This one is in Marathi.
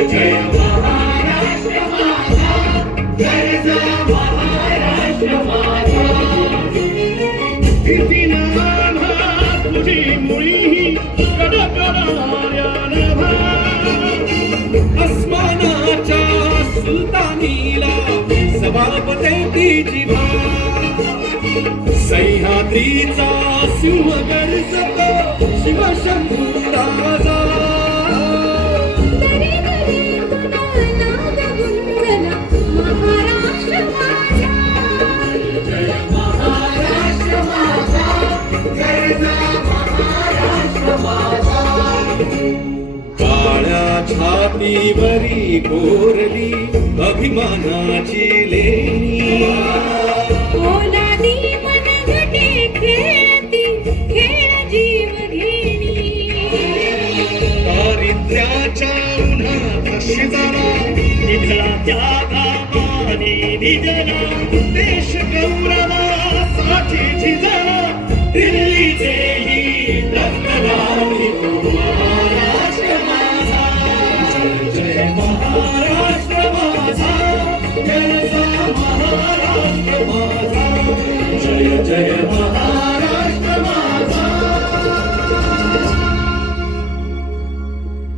जय महाराष्ट्र माझा, गरजा महाराष्ट्र माझा. कीर्तीमान तुझी मुळी कडकडाऱ्या नभा, अस्मानाच्या सुलतानीला सभापती जिभा. सह्याद्रीचा सिंह गर्जतो शिवशंभू राजा. तरी तरी तुला नाद गुंजला महाराष्ट्र माझा. जय महाराष्ट्र माझा, गरजा महाराष्ट्र माझा. काळ्या छातीवरी कोरली अभिमानाची लेणी. ओलादी मनगटे खेळती खेळ जीव घेणी. दारिद्र्याच्या उन्हात शिजला निधळा त्या कामाने निजला. देश गौरवासाठी झिजला दिल्लीचेही रक्तदानी महाराष्ट्र माझा. जय महाराष्ट्र माझा, गरजा महाराष्ट्र माझा. जय जय